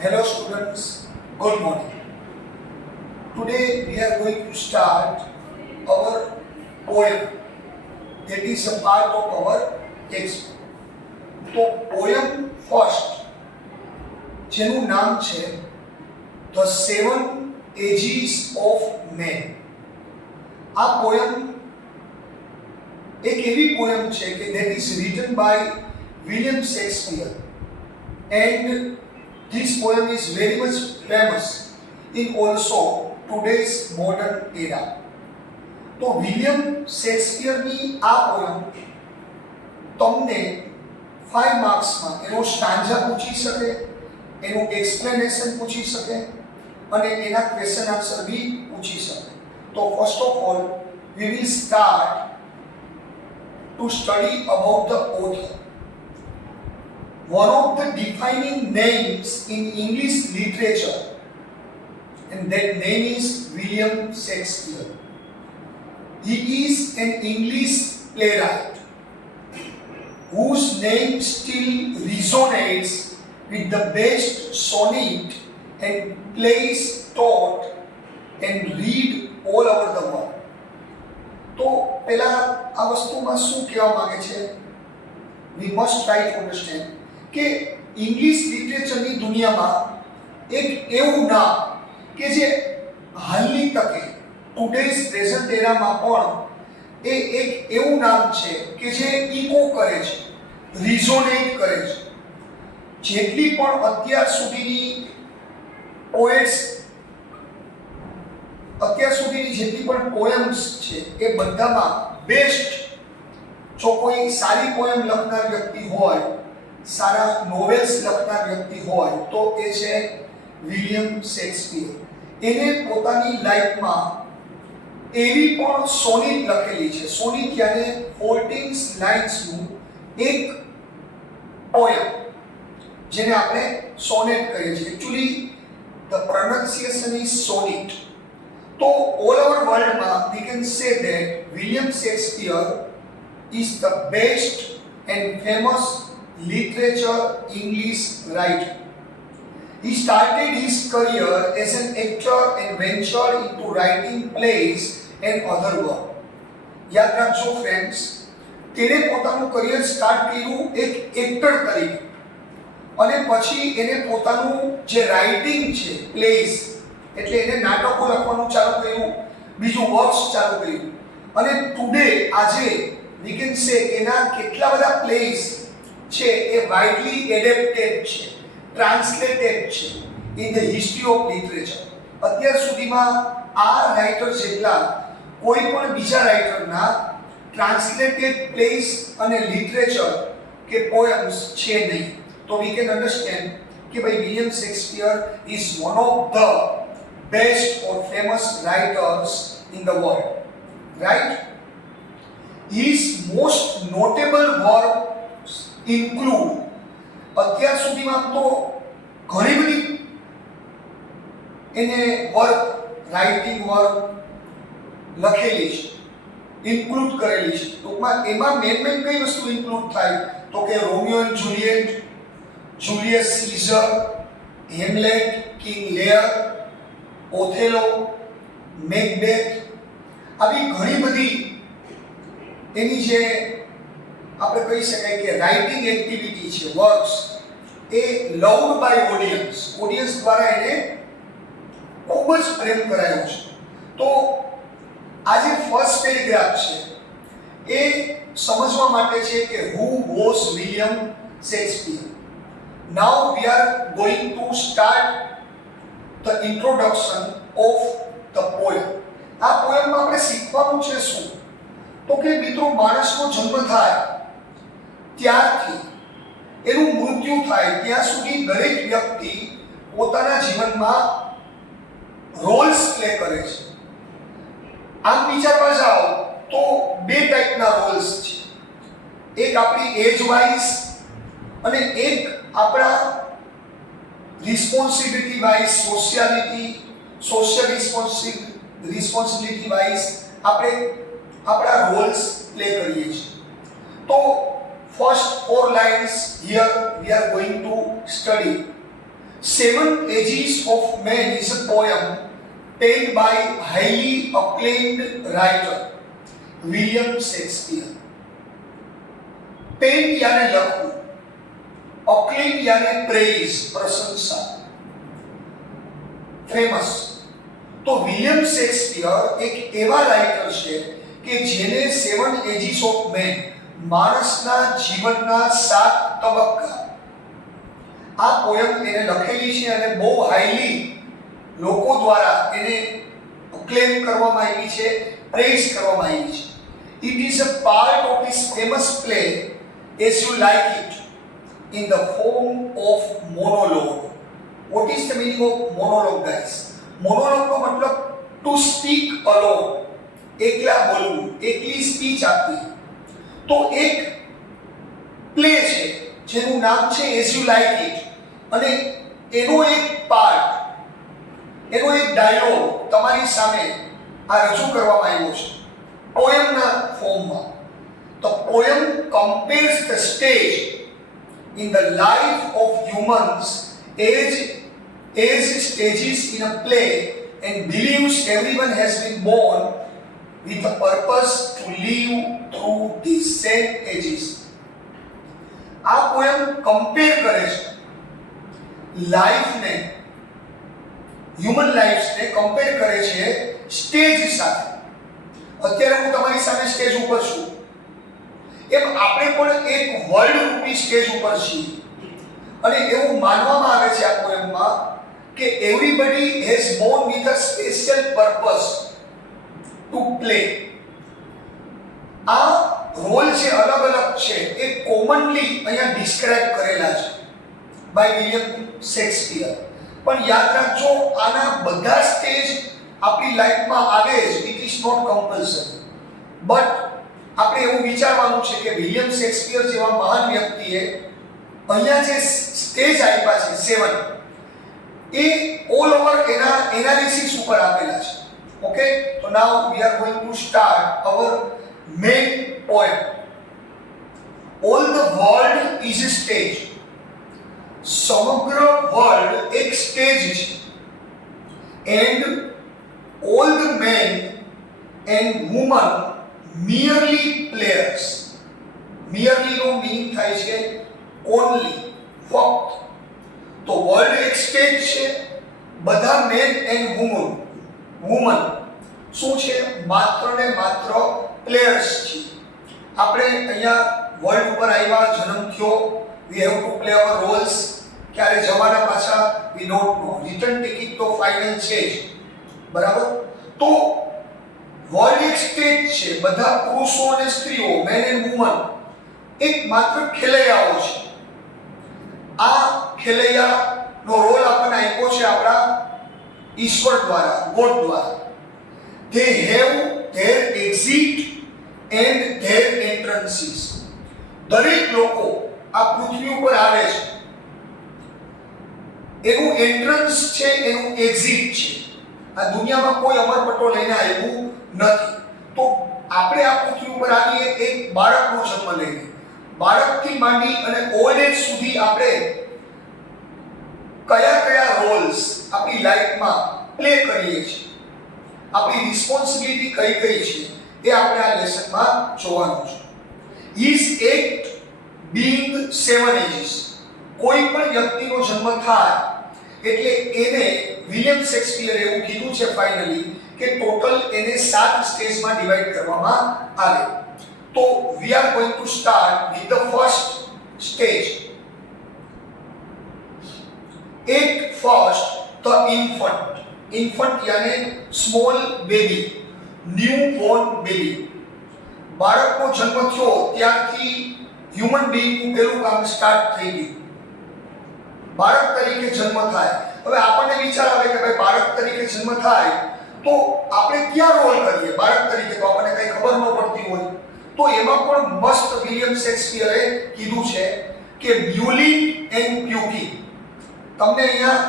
Hello students, good morning. Today we are going to start our poem that is a part of our text. તો poem first જેનું નામ છે The Seven Ages of Man. આ poem એક એવી poem છે કે that is written by William Shakespeare and this poem is very much famous in also today's modern era. તો વિલિયમ શેક્સપિયરની આ પોયમ તમને 5 માર્ક્સમાં એનો સ્ટાન્ઝા પૂછી શકે, એનું એક્સપ્લેનેશન પૂછી શકે અને એના ક્વેશ્ચન આન્સર બી પૂછી શકે. તો first of all we will start to study about the author. One of the defining names in English literature, and that name is William Shakespeare. He is an English playwright whose name still resonates with the best sonnet and plays taught and read all over the world. તો પહેલા આ વસ્તુમાં શું કહેવા માંગે છે? We must try to understand કે English લિટરેચરની દુનિયામાં એક એવું નામ કે જે હાલની તકે ટુડેઝ પ્રેઝન્ટ એરામાં પણ એ એક એવું નામ છે કે જે ઇકો કરે છે, રિઝોનેટ કરે છે. જેટલી પણ અત્યાર સુધીની જેટલી પણ પોએમ્સ છે એ બધામાં બેસ્ટ જો કોઈ સારી પોએમ લખનાર વ્યક્તિ હોય, સારા નોવેલ્સ લખનાર વ્યક્તિ હોય તો એ છે વિલિયમ શેક્સપિયર. એને પોતાની લાઈફમાં એવી પણ સોનેટ લખેલી છે. સોનેટ એટલે 14 લાઇન્સનું એક પોએમ જેને આપણે સોનેટ કહીએ છીએ. Actually the pronunciation is sonnet. તો ઓલ ઓવર વર્લ્ડમાં we can say that William Shakespeare is the best and famous literature English writer. He started his career as an actor and ventured into writing plays and other work. યાદ રાખજો friends, તેણે પોતાનું career start કર્યું એક actor તરીકે અને પછી એને પોતાનું જે રાઇટિંગ છે, પ્લેસ એટલે એને નાટકો લખવાનું ચાલુ કર્યું, બીજું વર્ક્સ ચાલુ કર્યું અને ટુડે આજે we can say એના કેટલા બધા પ્લેસ છે એ વાઇડલી એડેપ્ટેડ છે, ટ્રાન્સલેટેડ છે in the history of literature. અત્યાર સુધીમાં આ રાઇટર જેટલા કોઈ પણ બીજા રાઇટરના ટ્રાન્સલેટેડ પ્લેસ અને લિટરેચર કે પોએમ્સ છે નહીં. તો વી કેન અન્ડરસ્ટેન્ડ કે ભાઈ William Shakespeare is one of the best or famous writers in the world, right? His most notable works include, અત્યાર સુધીમાં તો ઘણી બધી એને વર્ક, રાઇટિંગ વર્ક લખેલી છે, ઇન્ક્લુડ કરેલી છે. ટૂંકમાં એમાં મેન કઈ વસ્તુ ઇન્ક્લુડ થાય તો કે Romeo and Juliet, Julius Caesar, Hamlet, King Lear, Othello, Macbeth, આવી ઘણી બધી એની જે આપણે કહી શકાય કે રાઇટિંગ એક્ટિવિટી છે, વર્ક્સ, એ લવ્ડ બાય ઓડિયન્સ દ્વારા એને ખૂબ જ પ્રેમ કરાયો છે. તો આ જે ફર્સ્ટ પેરેગ્રાફ છે એ સમજવા માટે છે કે who was William Shakespeare. Now we are going to start the introduction of the poem. આ પોએમમાં આપણે શીખવાનું છે શું? તો કે મિત્રો, માણસનો જન્મ થાય ત્યારથી એનું મૃત્યુ થાય ત્યાં સુધી દરેક વ્યક્તિ પોતાના જીવનમાં રોલ્સ પ્લે કરે છે. આમ વિચારવા જાઓ તો બે ટાઈપના રોલ્સ છે. એક આપણી એજ વાઇઝ અને એક આપણા responsibility wise, social responsibility wise આપણે આપણા રોલ્સ પ્લે કરીએ છીએ. તો first 4 lines here we are going to study. Seven Ages of Man is a poem penned by highly acclaimed writer William Shakespeare. Pen यानी लखવું, acclaimed यानी praise, प्रशंसा, famous. तो William Shakespeare એક એવા રાઇટર છે કે જેને સેવન એજીસ ઓફ મેન, માણસના જીવનના 7 તબક્કા, આ પોયમ એને લખેલી છે અને બહુ હાઈલી લોકો દ્વારા એને ક્લેમ કરવામાં આવી છે, પ્રેઝ કરવામાં આવી છે. It is a part of his famous play As You Like It in the form of monologue. What is the meaning of monologue, guys? Monologue નો મતલબ to speak alone, એકલા બોલવું, એકલી સ્પીચ આપવી. તો એક પ્લે છે જેનું નામ છે As You Like It અને એનો એક પાર્ટ, એનો એક ડાયલોગ તમારી સામે આ રજૂ કરવામાં આવ્યો છે પોયમના ફોર્મમાં. The poem compares the stage in the life of humans as stages in a play and believes everyone has been born with a purpose to live through these same ages. આ poem compare કરે છે લાઈફને, human લાઈફને compare કરે છે stage સાથે. અત્યારે હું તમારી સામે સ્ટેજ ઉપર છું, એમ આપણે પણ એક વર્લ્ડ રૂપી સ્ટેજ ઉપર છીએ અને એવું માનવામાં આવે છે આ પોયમમાં કે everybody has Born with a special purpose to play. આ રોલ છે અલગ અલગ છે એ કોમનલી અહીંયા ડિસ્ક્રાઇબ કરેલા છે બાય વિલિયમ શેક્સપિયર. પણ યાદ રાખજો આના બધા સ્ટેજ આપણી લાઈફમાં આવે જ, it is not compulsory. But આપણે એવું વિચારવાનું છે કે વિલિયમ શેક્સપિયર જેવા મહાન વ્યક્તિએ અહીંયા જે સ્ટેજ આપ્યા છે 7 એ ઓલ ઓવર એના એનાલિસિસ ઉપર આપેલા છે. ઓકે, તો now we are going to start our main poem. All the world is a stage. સમગ્ર વર્લ્ડ એક સ્ટેજ છે and all the men and women merely players. merely નો મીનિંગ થાય છે only, ફક્ત. તો વર્લ્ડ એક સ્ટેજ છે, બધા મેન એન્ડ વુમન શું છે? માત્ર ને માત્ર પ્લેયર્સ છે. આપણે અહીંયા વર્લ્ડ ઉપર આવ્યા, જન્મ થયો, we have to play our roles. ક્યારે જવાના પાછા we don't know. Return ticket તો ફાઇનલ છે જ, બરાબર? તો વર્લ્ડ એક સ્ટેજ છે, બધા પુરુષો અને સ્ત્રીઓ, મેન એન્ડ વુમન એક માત્ર ખેલૈયાઓ છે. આ ખેલૈયાનો રોલ આપણને આપ્યો છે આપણા ઈશ્વર દ્વારા, ગોડ દ્વારા. They have their exit and their entrances. દરેક લોકો આ પૃથ્વી ઉપર આવે છે, એનું એન્ટ્રન્સ છે, એનું એક્ઝિટ છે. આ દુનિયામાં કોઈ અમરપટ્ટો લઈને આવ્યું નથી. તો આપણે આ પૃથ્વી ઉપર આવીએ એક બાળકનો જન્મ લઈને, બાળકથી માંડી અને ઓલ્ડ એજ સુધી આપણે કયા કયા રોલ્સ આપણી લાઈફમાં પ્લે કરીએ છીએ, આપણી રિસ્પોન્સિબિલિટી કઈ કઈ છે એ આપણે આ લેસનમાં જોવાનું છે. His act being 7 ages. કોઈ પણ વ્યક્તિનો જન્મ થાય એટલે એને વિલિયમ શેક્સપિયરે એવું કીધું છે ફાઇનલી કે ટોટલ એને 7 સ્ટેજમાં ડિવાઇડ કરવામાં આવે. તો we are going to start with the first stage. At first the infant. Infant यानी small baby, new born baby. બાળકનો જન્મ થયો ત્યારથી હ્યુમન બીઈંગનું પહેલું કામ સ્ટાર્ટ થઈ ગયું. બાળક તરીકે જન્મ થાય. હવે આપણને વિચાર આવે કે ભાઈ બાળક તરીકે જન્મ થાય તો આપણે ક્યાં રોલ કરીએ? બાળક તરીકે તો આપણને કંઈ ખબર ન પડતી હોય. તો એમાં પણ મસ્ત વિલિયમ શેક્સપિયરે કીધું છે કે મ્યુલિંગ એન્ડ પ્યુકિંગ. તમને અહીંયા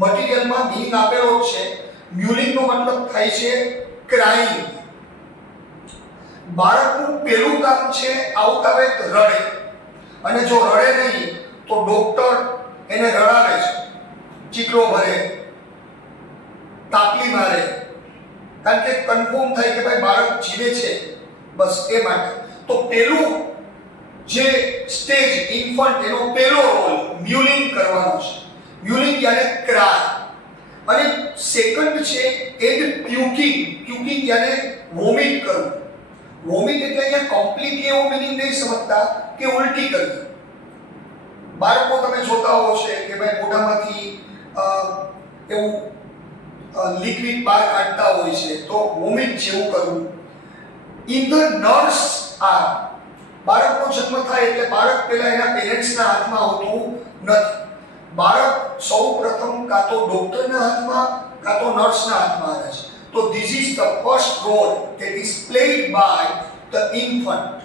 મટીરિયલમાં મીનિંગ આપેલો છે. મ્યુલિંગનો મતલબ થાય છે ક્રાઇંગ. બાળકનું પહેલું કામ છે આવતા વેત રડે, અને જો રડે નહીં તો ડોક્ટર એને રડાવે છે. ચીરો ભરે, તાપલી મારે, કારણ કે કન્ફર્મ થાય કે ભાઈ બાળક જીવે છે, બસ એ માટે. તો પેલું જે સ્ટેજ ઇન્ફન્ટ એનો પહેલો રોલ મ્યુલિંગ કરવાનો છે. મ્યુલિંગ યાને ક્રાય. અને સેકન્ડ છે એન્ડ પ્યુકિંગ. પ્યુકિંગ યાને વોમિટ કરવું. વોમિટ એટલે અહીંયા કમ્પ્લીટલી એવો મીનિંગ નહીં સમજતા કે ઉલટી કરવી. બાળકો તમે જોતા હો છે કે ભાઈ મોઢામાંથી એવું લિક્વિડ બહાર કાઢતા હોય છે, તો વોમિટ જેવું કરવું. ઇન ધ નર્સ આ બાળકનો જન્મ થાય એટલે બાળક પહેલા એના પેરેન્ટ્સના હાથમાં હોતું નથી. બાળક સૌ પ્રથમ કાં તો ડોક્ટરના હાથમાં કાં તો નર્સના હાથમાં આવે છે. તો this is the first role that is played by the infant.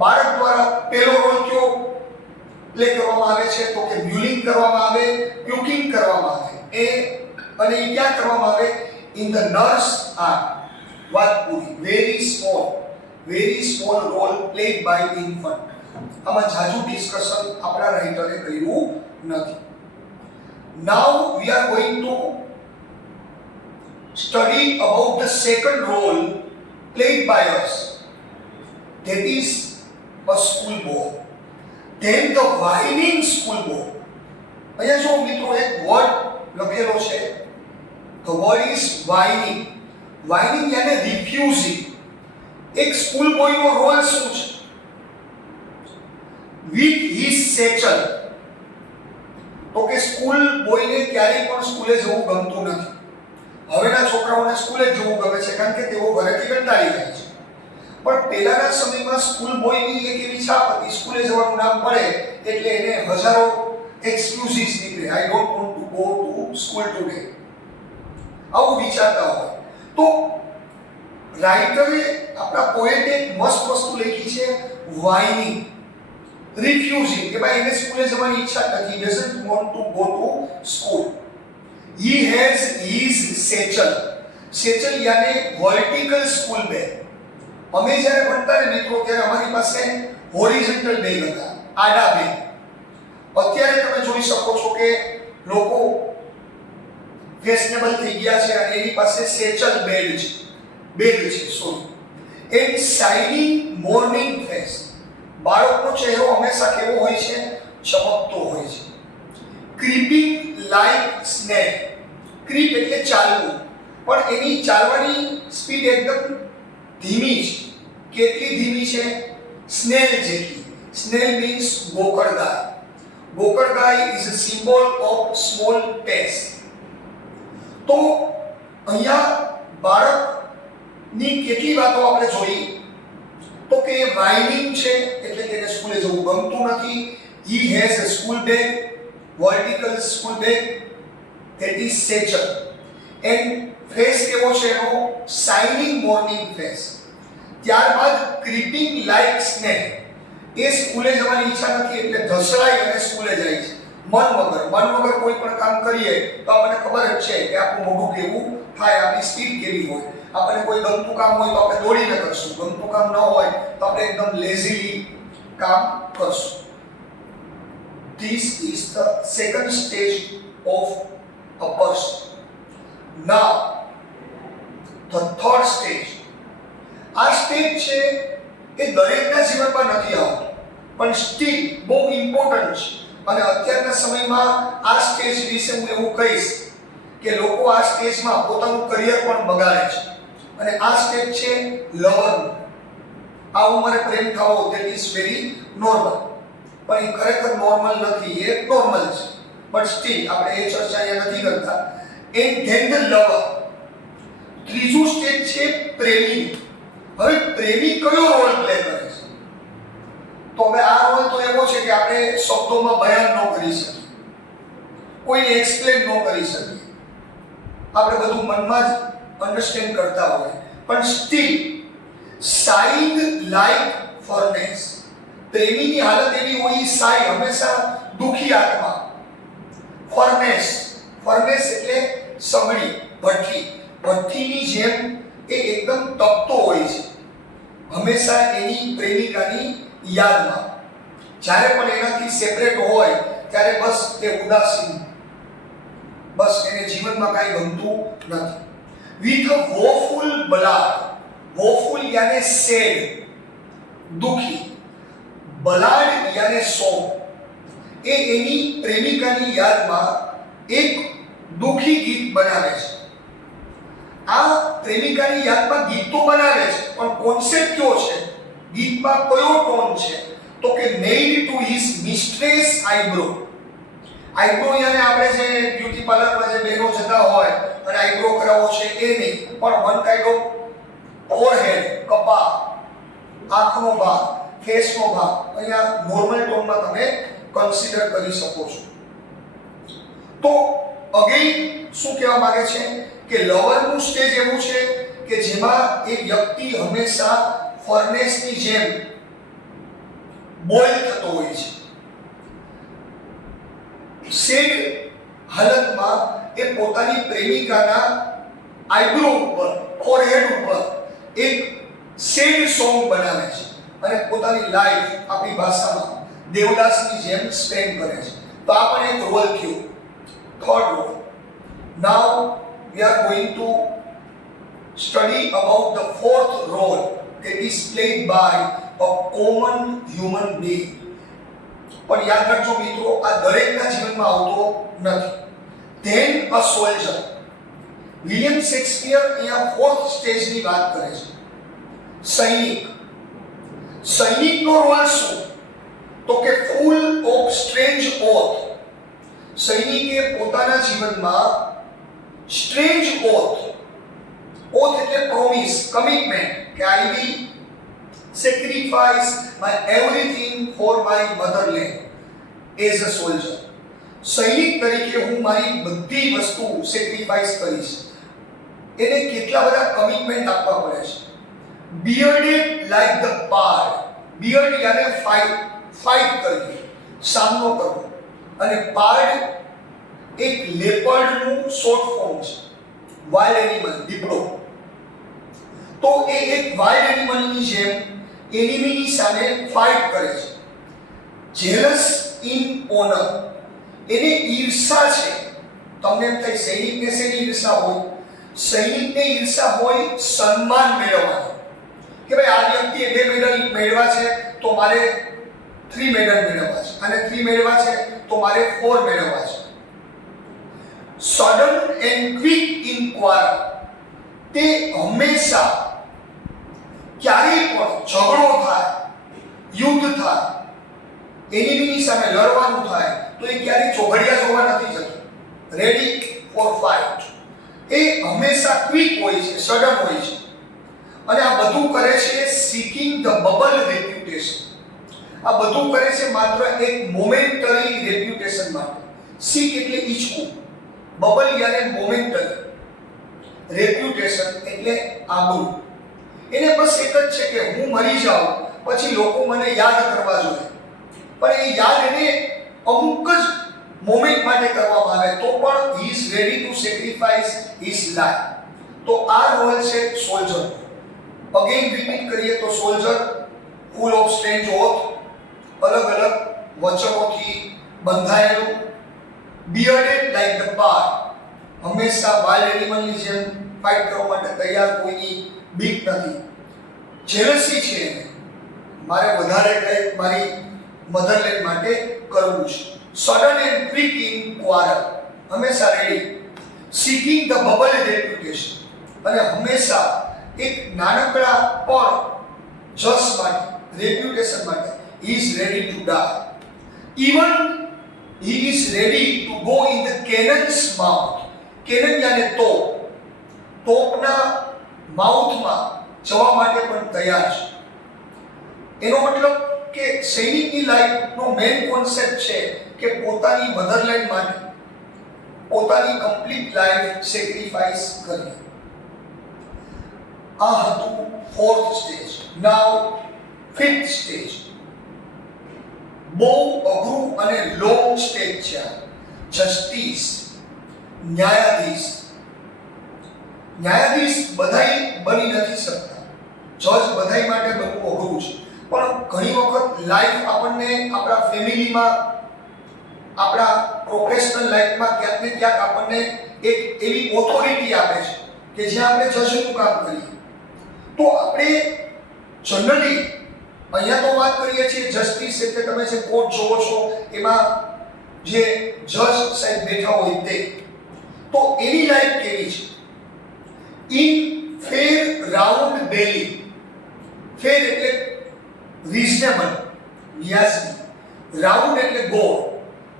બાળક દ્વારા પહેલો રોલ કયો પ્લે કરવામાં આવે છે? તો કે મ્યુલિંગ કરવામાં આવે, પ્યુકિંગ કરવામાં આવે. એ અને એ ક્યાં કરવામાં આવે? In the nurse arm. વાત પૂરી. Very small role played by infant. આમાં જાજુ ડિસ્કશન આપણા રાઇટરે કર્યું નથી. Now we are going to study about the second role played by us, that is a school boy. Then the whining school boy. અહીંયા જો મિત્રો એક વર્ડ લખેલો છે. The word is whining. Whining યાને refusing. એક સ્કૂલ બોયનો રોલ શું છે? With his satchel. તો કે સ્કૂલ બોયને ક્યારેય પણ સ્કૂલે જવું ગમતું નથી. હવેના છોકરાઓને સ્કૂલે જવું ગમે છે કારણ કે તેઓ ઘરેથી કંટાળી જાય છે. પણ પહેલાના સમયમાં સ્કૂલ બોયની એક એવી છાપ હતી, સ્કૂલે જવાનું નામ પડે એટલે એને હજારો એક્સક્યુઝીસ નીકળે. I don't want to go to school today, આવું વિચારતા હોય. તો રાઇટરે આપણા પોએટે એક મસ્ત વસ્તુ લખી છે, વાઇનિંગ, રિફ્યુઝિંગ, કે ભાઈ એને સ્કૂલે જવાની ઈચ્છા નથી, doesn't want to go to school. He has his satchel. Satchel यानी vertical school bag. અમે જ્યારે ભણતા ને મિત્રો ત્યારે અમારી પાસે હોરિઝોન્ટલ બેગ હતા, આડા બેગ. અત્યારે તમે જોઈ શકો છો કે લોકો ફેશનેબલ થઈ ગયા છે અને એની પાસે સેચલ બેગ છે sorry. And shining morning face. બાળકનો ચહેરો હંમેશા કેવો હોય છે? ચમકતો હોય છે. ક્રીપિંગ લાઇક સ્નેક. ક્રીપ એટલે ચાલવું, પણ એની ચાલવાની સ્પીડ એકદમ ધીમી છે. કેટલી ધીમી છે? સ્નેલ જેટલી. સ્નેલ મીન્સ ગોકળગાય. ગોકળગાય is a symbol of small pace. તો અહીંયા બાળકની કેટલી વાતો આપણે જોઈ. તો કે વાઇનિંગ છે એટલે કે એને સ્કૂલે જવું ગમતું નથી. He has a school bag, vertical school bag, that is satchel. and face કેવો છે એનો? Shining morning face. ત્યારબાદ ક્રીપિંગ લાઇક સ્નેક. એ સ્કૂલે જવાની ઈચ્છા નથી એટલે ધસડાઈ અને સ્કૂલે જાય છે મન વગર કોઈ પણ કામ કરીએ તો આપણને ખબર જ છે કે આપણું મોઢું કેવું થાય, આપણી સ્પીડ કેવી હોય. આપણને કોઈ ગમતું કામ હોય તો આપણે દોડીને કરશું, ગમતું કામ ન હોય તો આપણે એકદમ લેઝીલી કામ કરશું. This is the second stage of a person. Now, the third stage. આ સ્ટેજ છે એ દરેકના જીવનમાં નથી આવતો, પણ સ્ટીલ બહુ ઇમ્પોર્ટન્ટ છે. અને અત્યારના સમયમાં આ સ્ટેજ વિશે હું એવું કહીશ કે લોકો આ સ્ટેજમાં પોતાનું કરિયર પણ બગાડે છે. અને આ સ્ટેજ છે લવરનું. આ ઉંમરે પ્રેમ થવો that is very normal. પણ એ ખરેખર નોર્મલ નથી, એ નોર્મલ છે. બટ સ્ટીલ આપણે એ ચર્ચા અહીંયા નથી કરતા. And then the lover. ત્રીજું સ્ટેજ છે પ્રેમી. હવે પ્રેમી કયો રોલ પ્લે કરે છે? તો હવે આ રોલ તો એવો છે કે આપણે શબ્દોમાં બયાન ન કરી શકીએ, કોઈને એક્સપ્લેન ન કરી શકીએ. આપણે બધું મનમાં જ અન્ડરસ્ટેન્ડ કરતા હોય. પણ સ્ટીલ સાઇંગ લાઇક ફર્નેસ. પ્રેમીની હાલત એવી હોય, સાઈ હંમેશા દુખી આત્મા. ફર્નેસ એટલે સગડી, ભઠ્ઠી. ભઠ્ઠીની જેમ એ એકદમ તપતો હોય છે હંમેશા એની પ્રેમિકાની યાદમાં. જ્યારે પણ એનાથી સેપરેટ હોય ત્યારે બસ એ ઉદાસીન બસ એને જીવનમાં કાંઈ ગમતું નથી. વિથ અ વોફુલ બલાડ, વોફુલ યાને સેડ, દુખી, બલાડ યાને સોંગ, એ એની પ્રેમિકાની યાદમાં એક દુખી ગીત બનાવે છે. આ પ્રેમિકાની યાદમાં ગીત તો બનાવે છે, પણ કોન્સેપ્ટ કયો છે, ગીતમાં કયો ટોન છે, તો કે મેડ ટુ હિઝ મિસ્ટ્રેસ આઈબ્રો. આઈબ્રો યાને આપણે જે બ્યુટી પાર્લરમાં જે બહેનો જતા હોય અને આઈબ્રો કરાવવો છે એ નહીં, પણ વન કાઇન્ડ ઓફ ફોરહેડ, કપા, આંખનો ભાગ, ફેસનો ભાગ, અહીંયા નોર્મલ ટોનમાં તમે કન્સિડર કરી શકો છો. તો અગેન શું કહેવા માંગે છે કે લવરનું સ્ટેજ એવું છે કે જેમાં એ વ્યક્તિ હંમેશા ફર્નેસની જેમ બોઇલ થતો હોય છે. સેડ હાલતમાં એ પોતાની પ્રેમિકાના આઈબ્રો ઉપર, ફોરહેડ ઉપર એક સેડ સોંગ બનાવે છે અને પોતાની લાઈફ આપણી ભાષામાં દેવદાસની જેમ સ્પેન્ડ કરે છે. તો આ પણ એક રોલ થયો. Third role. Now we are going to study about the fourth role that is played by a common human being. પણ યાદ રાખજો મિત્રો, આ દરેકના જીવનમાં આવતો નથી. Then a soldier. William Shakespeare અહીંયા ફોર્થ સ્ટેજની વાત કરે છે. સૈનિક. સૈનિકનો રોલ શું? તો કે ફૂલ ઓફ સ્ટ્રેન્જ ઓથ. સૈનિકે પોતાના જીવનમાં સ્ટ્રેન્જ ઓથ, ઓથ એટલે પ્રોમિસ, કમિટમેન્ટ, કે I will sacrifice my everything for my મધરલેન્ડ as a soldier. સૈનિક તરીકે હું મારી બધી વસ્તુ સેક્રિફાઈસ કરીશ. એને કેટલા બધા કમિટમેન્ટ આપવા પડે છે. બિયર્ડેડ લાઈક ધ પાર્ડ. બિયર્ડ યાને ફાઇટ કરવી, સામનો કરવો, અને પાર્ડ એક લેપર્ડનું શોર્ટ ફોર્મ છે, વાઇલ્ડ એનિમલ, દીપડો. તો એ એક વાઇલ્ડ એનિમલની જેમ એનિમીની સામે ફાઇટ કરે છે. Jealous in honour. એને ઈર્ષા છે. તમને એમ થાય સૈનિકને શેની ઈર્ષા હોય? સૈનિકને ઈર્ષા હોય સન્માન મેળવવાની, કે ભાઈ આ વ્યક્તિએ 2 મેડલ મેળવ્યા છે તો મારે 3 મેડલ મેળવવા છે, અને 3 મેળવ્યા છે તો મારે 4 મેળવવા છે. Sudden and quick in quarrel. તે હંમેશા ક્યારેય પણ ઝઘડો થાય, યુદ્ધ થાય, એનિમીની સામે લડવાનું થાય તો એ ક્યારેય ચોઘડિયા જોવા નથી જતો. Ready for fight. એ હંમેશા ક્વિક હોય છે, સડન હોય છે, અને આ બધું કરે છે સીકિંગ ધ બબલ રેપ્યુટેશન. આ બધું કરે છે માત્ર એક મોમેન્ટરી રેપ્યુટેશન માટે. સીક એટલે ઈચ્છવું, બબલ યાને મોમેન્ટરી, રેપ્યુટેશન એટલે આબરૂ. એને બસ એક જ છે કે હું મરી જાઉં પછી લોકો મને યાદ કરવા જોઈએ, પણ એ યાદ એને અમુક જ મોમેન્ટ માટે કરવામાં આવે તો પણ he is ready to sacrifice his life. તો આ રોલ છે સોલ્જર. અગેન રિપીટ કરીએ તો soldier full of strange oath, અલગ અલગ વચનોથી બંધાયેલું. બિયર્ડેડ લાઈક ધ પાર્ડ. હંમેશા વાઇલ્ડ એનિમલની જેમ ફાઇટ કરવા માટે તૈયાર, કોઈની બીક નથી. જેલસી છે એને, મારે વધારે કંઈક મારી મધરલેન્ડ માટે કરવું છે. Sudden and quick in quarrel. હંમેશા ready. Seeking the bubble reputation. અને હંમેશા એક નાનકડા પણ જસ માટે, રેપ્યુટેશન માટે he is ready to die. Even he is ready to go in the cannon's mouth. Cannon યાને તોપ. તોપના માઉથમાં જવા માટે પણ તૈયાર છે. એનો મતલબ કે સૈનિકની લાઈફનો મેઇન કોન્સેપ્ટ છે કે પોતાની મધરલેન્ડ માટે પોતાની કમ્પ્લીટ લાઈફ સેક્રિફાઈસ કરવી. આ હતું ફોર્થ સ્ટેજ. નાઉ ફિફ્થ સ્ટેજ. બહુ અઘરું અને લોંગ સ્ટેજ છે. જસ્ટિસ, ન્યાયાધીશ. ન્યાયાધીશ બધાય બની નથી શકતા. જજ બધાય માટે બનવું અઘરું છે, પણ ઘણી વખત લાઈફ આપણને આપણા ફેમિલીમાં આપણા પ્રોફેશનલ લાઈફમાં ક્યાંક ને ક્યાંક આપણને એક એવી ઓથોરિટી આપે છે કે જ્યાં આપણે જજનું કામ કરીએ. તો આપણે જનરલી અહીંયા તો વાત કરીએ છીએ જસ્ટિસ એટલે તમે જે કોર્ટ જોવો છો એમાં જે જજ સાહેબ બેઠા હોય તે. તો એની લાઈફ કેવી છે? ઇન ફેર રાઉન્ડ બેલી. ફેર એટલે રીઝનેબલ, વ્યાજબી. રાઉન્ડ એટલે ગોળ,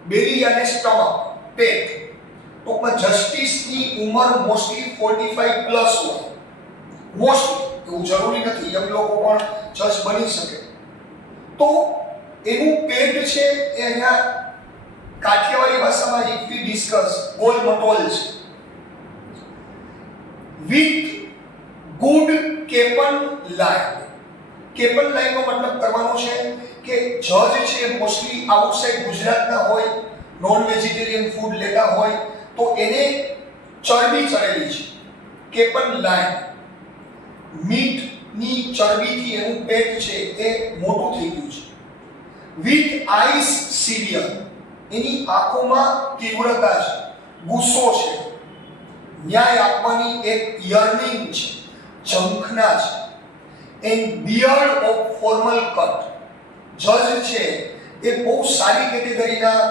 બેલી એટલે સ્ટમક, પેટ. ટૂંકમાં જસ્ટિસની ઉંમર મોસ્ટલી 45 પ્લસ હોય. મોસ્ટલી, એવું જરૂરી નથી, એમ લોકો પણ જજ બની શકે. તો એનું પેટ છે એ અહીંયા કાઠિયાવાડી ભાષામાં ઇફ વી ડિસ્કસ ગોલ મટોલ છે. With good capon line. Capon લાઈનનો મતલબ કરવાનો છે કે જજ છે મોસ્ટલી આઉટસાઇડ ગુજરાતના હોય, નોન વેજીટેરિયન ફૂડ લેતા હોય, તો એને ચરબી ચડેલી છે. કેપન લાઈન, મીટની ચરબીથી એનું પેટ છે એ મોટું થઈ ગયું છે. વિથ આઈસ સિવિયર, એની આંખોમાં તીવ્રતા છે, ગુસ્સો છે, ન્યાય આપવાની એક યર્નિંગ છે, ઝંખના છે. And beard of formal cut. જજ છે એ બહુ સારી કેટેગરીના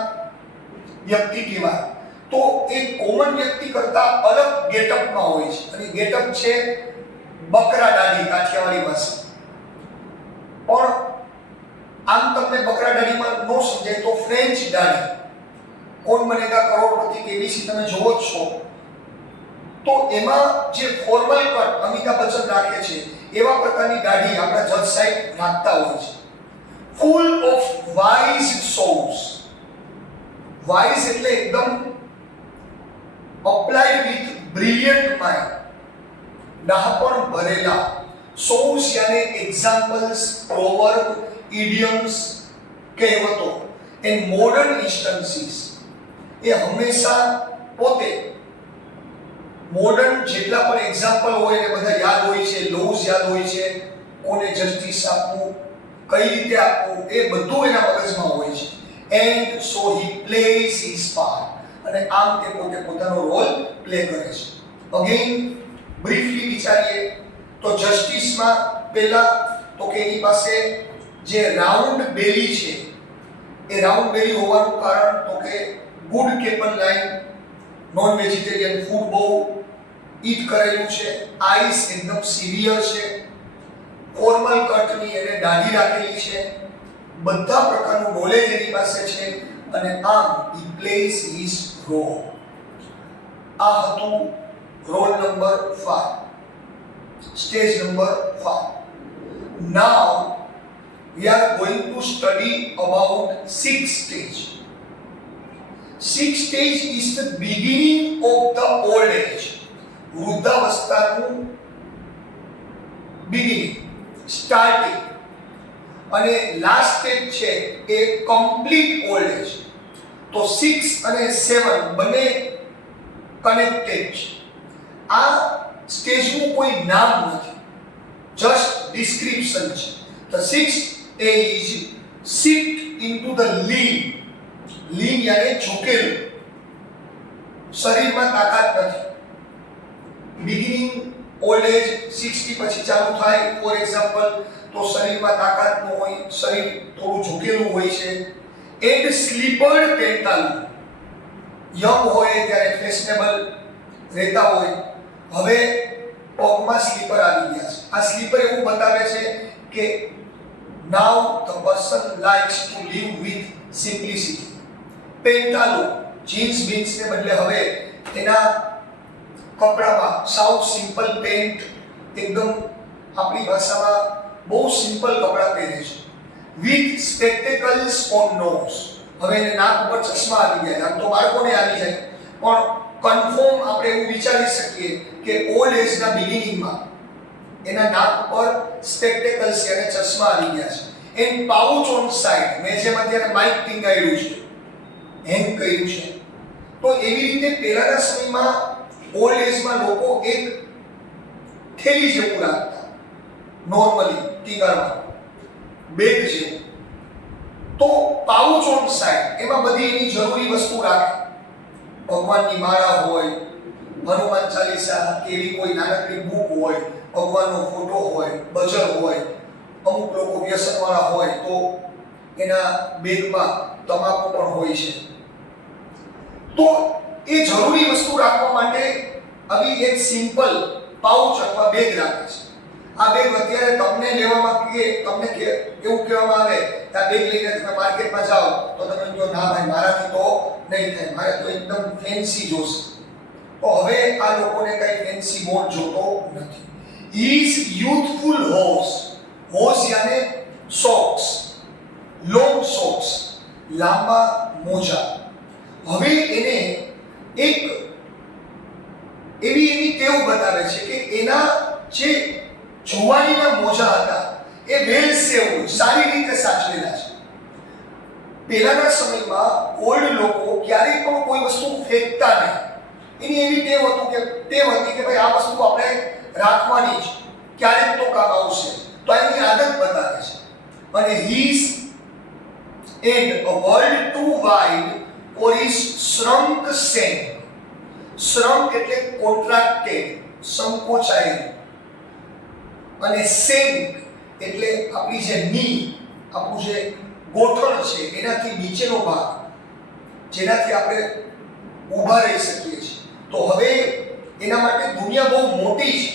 વ્યક્તિ કહેવાય. તો એ કોમન વ્યક્તિ કરતા અલગ ગેટઅપમાં હોય છે, અને ગેટઅપ છે બકરા દાઢી કાઠિયાવાડી ભાષા. પણ આમ તમને બકરા દાઢીમાં ન સમજાય તો ફ્રેન્ચ દાઢી, કોણ બનેગા કરોડપતિ કેબીસી તમે જોવો જ છો. તો એમાં જે ફોર્મલ કટ અમિતાભ બચ્ચન રાખે છે એવા પ્રકારની દાઢી આપણા જજ સાહેબ રાખતા હોય છે. Full of wise souls. Wise એટલે એકદમ અપ્લાઈડ વિથ બ્રિલિયન્ટ માઇન્ડ, ડહાપણ ભરેલા. સોલ્સ યાને એક્ઝામ્પલ્સ, પ્રોવર્બ, ઇડિયમ્સ, કહેવતો એન્ડ મોડર્ન ઇન્સ્ટન્સીસ. એ હંમેશા પોતે મોડર્ન જેટલા પણ એક્ઝામ્પલ હોય એ બધા યાદ હોય છે, લોઝ યાદ હોય છે, કોને જસ્ટિસ આપવું, કઈ રીતે આપવું, એ બધું એના મગજમાં હોય છે. And so he plays his part. અને આમ તે પોતે પોતાનો રોલ પ્લે કરે છે. અગેન બ્રીફલી વિચારીએ તો જસ્ટિસમાં પહેલા તો કે એની પાસે જે રાઉન્ડ બેલી છે, એ રાઉન્ડ બેલી હોવાનું કારણ તો કે good capon line, non vegetarian food બહુ ઈટ કરેલું છે, આઈસ એકદમ સિવિયર છે, ફોર્મલ કટની એને દાઢી રાખેલી છે, બધા પ્રકારનું નોલેજ એની પાસે છે, અને આમ હી પ્લેસ હિઝ રોલ. આ હતું role number 5, stage number 5. Now we are going to study about 6th stage. 6th stage is the beginning of the old age. વૃદ્ધાવસ્થાનું બિગિનિંગ, સ્ટાર્ટિંગ. અને લાસ્ટ સ્ટેજ છે એ કમ્પ્લીટ ઓલ્ડ એજ. તો 6 અને 7 બંને connected છે. આ સ્ટેજનું કોઈ નામ નથી, જસ્ટ ડિસ્ક્રિપ્શન છે. The 6th age shift into the lean. લીન યાને ઝૂકેલું, શરીરમાં તાકાત નથી. બિગિનિંગ ઓલ્ડ એજ 60 પછી ચાલુ થાય. ફોર એક્ઝામ્પલ, તો શરીરમાં તાકાત ન હોય, શરીર થોડું ઝૂકેલું હોય છે. એન્ડ સ્લીપર્ડ પેન્ટાલું. યંગ હોય ત્યારે ફેશનેબલ રહેતા હોય, હવે પગમાં સ્લીપર આવી ગયા છે. આ સ્લીપર એવું બતાવે છે કે now the person likes to live with simplicity. પેન્ટાલો, જીન્સ બીન્સને બદલે હવે એના કપડામાં સાવ સિમ્પલ પેન્ટ, એકદમ આપણી ભાષામાં બહુ સિમ્પલ કપડાં પહેરે છે. With spectacles on nose. હવે એને નાક ઉપર ચશ્મા આવી ગયા. આમ તો બાળકોને આવી જાય, પણ કન્ફર્મ આપણે એવું વિચારી શકીએ કે ઓલ્ડ એજના બિગિનિંગમાં એના નાક ઉપર સ્પેક્ટેકલ્સ યાને ચશ્મા આવી ગયા છે. And pouch on side. મેં જેમ અત્યારે માઇક ટીંગાડ્યું છે, હેંગ કર્યું છે, તો એવી રીતે પહેલાના સમયમાં ઓલ્ડ એજમાં લોકો એક થેલી જેવું રાખતા, નોર્મલી ટીંગાડવા, બેગ જેવું. તો પાઉચ ઓન સાઈડ એમાં બધી એની જરૂરી વસ્તુ રાખે. ભગવાનની માળા હોય, હનુમાન ચાલીસા કે એવી કોઈ નાનકડી બુક હોય, ભગવાનનો ફોટો હોય, બજર હોય. અમુક લોકો વ્યસનવાળા હોય તો એના બેગમાં તમાકુ પણ હોય છે. તો એ જરૂરી વસ્તુ રાખવા માટે આવી એક સિમ્પલ પાઉચ અથવા બેગ રાખે છે. આ બેગ અત્યારે તમને લેવામાં કે તમને એવું કહેવામાં આવે કે આ બેગ લઈને તમે માર્કેટમાં જાઓ તો તમે કહો ના ભાઈ મારાથી તો નહીં થાય, મારે તો એકદમ ફેન્સી જોશે. તો હવે આ લોકોને કઈ ફેન્સી બોટ જોતો નથી. His youthful horse यानी socks, long socks, લાંબા મોજા. હવે એને એક એવી ટેવ બતાવે છે કે એના જે જુવાનીના મોજા હતા એ વેલ સેવ સારી રીતે સાચવેલા છે. પહેલાના સમયમાં ઓલ્ડ લોકો ક્યારેય પણ કોઈ વસ્તુ ફેંકતા નહીં. એની એવી ટેવ હતી કે ભાઈ આ વસ્તુ આપણે રાખવાની છે, ક્યારેક તો કામ આવશે. તો એની આદત બતાવે છે. અને his and a world too wide for his shrunk shank. shrunk એટલે કોન્ટ્રાક્ટેડ, સંકોચાયેલું. અને shank એટલે આપણી જે ની, આપણું જે ગોઠણ છે એનાથી નીચેનો ભાગ જેનાથી આપણે ઊભા રહી શકીએ છીએ. તો હવે એના માટે દુનિયા બહુ મોટી છે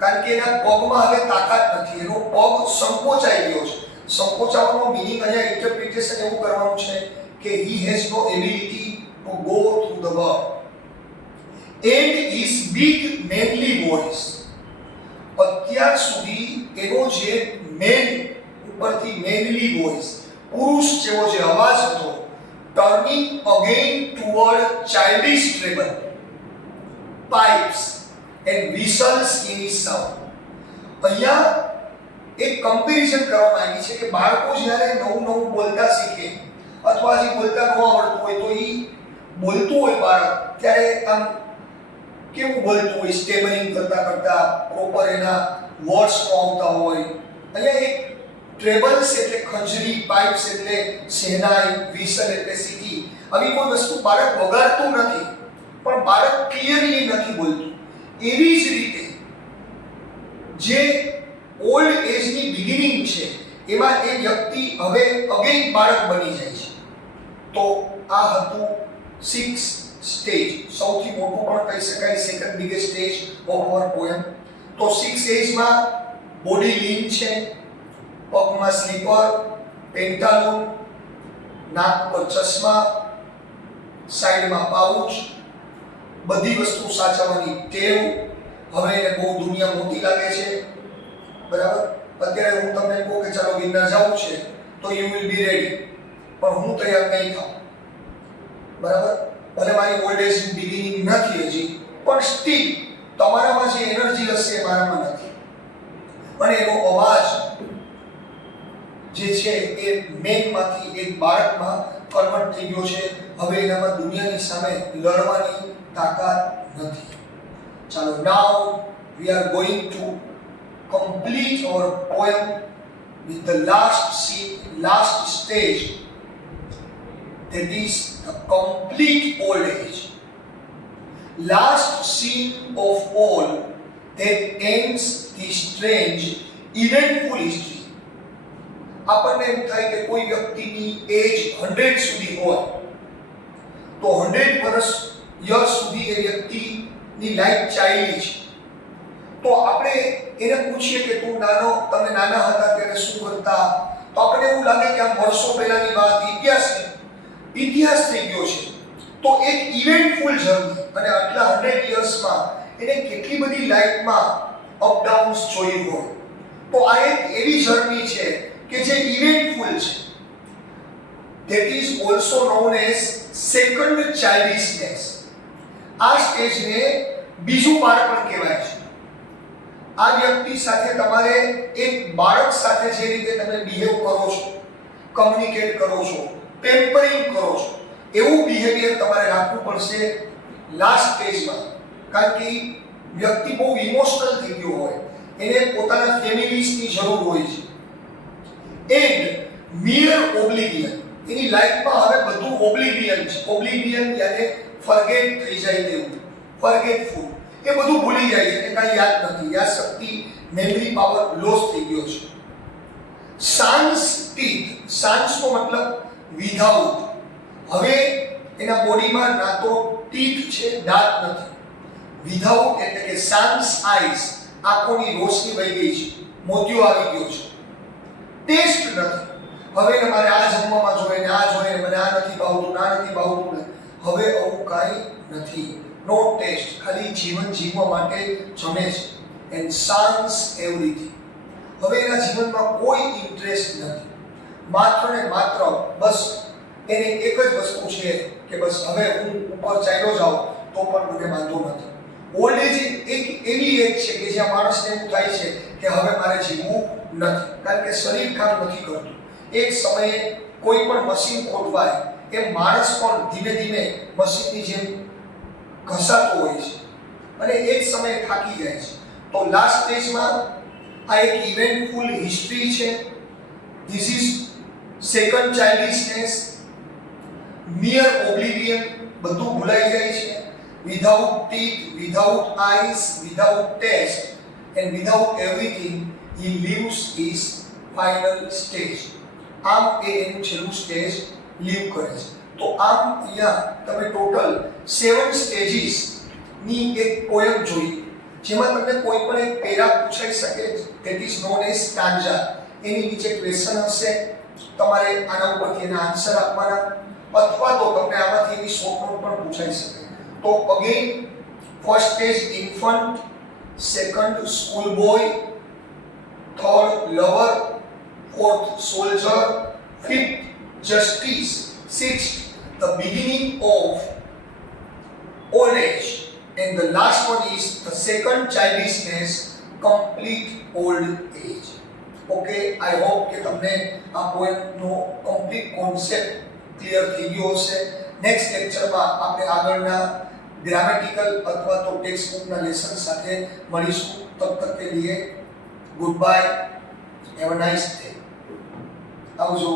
કારણ કે એના પગમાં હવે તાકાત નથી, એનો પગ સંકોચાઈ ગયો છે. સંકોચાવાનો મીનિંગ અહીંયા ઇન્ટરપ્રિટેશન એવું કરવાનું છે કે he has no ability to go through the world and his big manly voice. અત્યાર સુધી એનો જે મેન ઉપરથી મેનલી વોઇસ, પુરુષ જેવો જે અવાજ હતો, turning again toward childish treble, pipes and whistles in his sound. અહીંયા એક કમ્પેરિઝન કરવામાં આવી છે કે બાળકો જ્યારે નવું બોલતા શીખે અથવા હજી બોલતા ન આવડતું હોય તો એ બોલતું હોય બાળક ત્યારે આમ કેવું બોલતું હોય, સ્ટેમરિંગ કરતા પ્રોપર એના વર્ડ્સ આવતા હોય. અહીંયા એક ટ્રેબલ્સ એટલે ખંજરી, પાઇપ્સ એટલે શહેનાઈ, વિસલ એટલે સીટી, આવી કોઈ વસ્તુ બાળક વગાડતું નથી પણ બાળક ક્લિયરલી નથી બોલતું. એવી જ રીતે જે ઓલ્ડ એજની બિગિનિંગ છે એમાં એ વ્યક્તિ હવે અગેન બાળક બની જાય છે. તો આ હતું 6 સ્ટેજ, સૌથી મોટું પણ કહી શકાય, second biggest stage of our poem. તો 6 એજમાં બોડી લીન છે, પગમાં સ્લીપર, પેન્ટાલૂન, નાક પર ચશ્મા, સાઈડમાં પાઉચ, બધી વસ્તુ સાચવવાની ટેવ. હવે એને બહુ દુનિયા મોટી લાગે છે, બરાબર. અત્યારે હું તમને કહું કે ચાલો ગિરનાર જવું છે તો યુ વિલ બી રેડી, પણ હું તૈયાર નહીં થાઉં, બરાબર. ભલે મારી ઓલ્ડ એજ બિગિનિંગ નથી હજી, પણ સ્ટીલ તમારામાં જે એનર્જી હશે એ મારામાં નથી. અને એનો અવાજ જે છે એ મેનમાંથી એક બાળકમાં કન્વર્ટ થઈ ગયો છે. હવે એનામાં દુનિયાની સામે લડવાની તાકાત નથી. ચાલો, now we are going to complete our poem with the last stage, that is the complete old age. Last scene of all that ends the strange eventful history. આપણને એમ થાય કે કોઈ વ્યક્તિની એજ 100 સુધી હોય તો 100 યર્સ સુધી એ વ્યક્તિની લાઈફ ચાલી છે. તો આપણે એને પૂછીએ કે તમે નાના હતા ત્યારે શું કરતા, તો આપણને એવું લાગે કે આ વર્ષો પહેલાની વાત, ઇતિહાસ થઈ ગયો છે. તો એક ઇવેન્ટફુલ જર્ની, અને આટલા 100 યર્સમાં એને કેટલી બધી લાઈફમાં અપડાઉન્સ જોઈ હોય. તો આ એક એવી જર્ની છે કે જે ઇવેન્ટફુલ છે. that is also known as second childishness. આ સ્ટેજને બીજું બાળપણ કહેવાય છે. આ વ્યક્તિ સાથે તમારે એક બાળક સાથે જે રીતે તમે બિહેવ કરો છો, કમ્યુનિકેટ કરો છો, પેમ્પરિંગ કરો છો, એવું બિહેવિયર તમારે રાખવું પડશે લાસ્ટ સ્ટેજમાં. કારણ કે વ્યક્તિ બહુ ઇમોશનલ થઈ ગયો હોય, એને પોતાના ફેમિલીઝની જરૂર હોય છે. એન્ડ મિયર ઓબ્લિવિયન, એની લાઈફમાં હવે બધું ઓબ્લિવિયન છે. ઓબ્લિવિયન યાને ફોરગેટ થઈ જાય તેવું, ફોરગેટફુલ, એ બધું ભૂલી જાય છે, એને કાંઈ યાદ નથી, યાદ શક્તિ, મેમરી પાવર લોસ થઈ ગયો છે. સાન્સ ટીથ, સાન્સનો મતલબ વિધાઉટ, હવે એના બોડીમાં ના તો ટીથ છે, દાંત નથી. વિધાઉટ એટલે કે સાન્સ આઈસ, આંખોની રોશની વહી ગઈ છે, મોતિયો આવી ગયો છે. ટેસ્ટ નથી, હવે મારે આ જમવામાં જોઈએ ને આ જોઈએ, મને આ નથી ભાવતું, ના નથી ભાવતું ને, હવે આવું કાંઈ નથી. નો ટેસ્ટ, ખાલી જીવન જીવવા માટે જમે છે. એન્ડ સાન્સ એવરીથિંગ, હવે એના જીવનમાં કોઈ ઇન્ટરેસ્ટ નથી, માત્ર ને માત્ર બસ એને એક જ વસ્તુ છે કે બસ હવે હું ઉપર ચાલ્યો જાઉં તો પણ મને વાંધો નથી. ઓલ્ડ એજ એક એવી એજ છે કે જ્યાં માણસને એવું થાય છે કે હવે મારે જીવવું નથી, કારણ કે શરીર કામ નથી કરતું. એક સમયે કોઈ પણ મશીન ખોટવાય એ માણસ પણ ધીમે ધીમે મશીનની જેમ ઘસાતો હોય છે અને એક સમયે થાકી જાય છે. તો લાસ્ટ સ્ટેજમાં આ એક ઇવેન્ટફુલ હિસ્ટ્રી છે. This is second childishness, mere oblivion, બધું ભૂલાઈ જાય છે. Without teeth, without eyes, without taste and without everything he leaves his final stage. આમ એ એનું છેલ્લું સ્ટેજ લીવ કરે છે. તો આમ અહીંયા તમે ટોટલ 7 સ્ટેજીસ ની એક પોયમ જોઈ, જેમાં તમને કોઈ પણ એક પેરા પૂછાઈ શકે, that is known as stanza. એની નીચે ક્વેશ્ચન હશે, તમારે આના ઉપરથી એના આન્સર આપવાના, અથવા તો તમને આમાંથી એની શોર્ટ નોટ પણ પૂછાઈ શકે. તો again first stage infant, second school boy, third lover, fourth soldier, fifth justice, sixth the beginning of old age, and the last one is the second childishness, complete old age. Okay, I hope કે તમને આ poem નો complete concept clear થઈ ગયો હશે. Next લેક્ચરમાં આપણે આગળના grammatical અથવા તો ટેક્સ્ટ બુકના લેસન સાથે મળીશું. તબ તક કે લીએ goodbye, have a nice day. આવજો.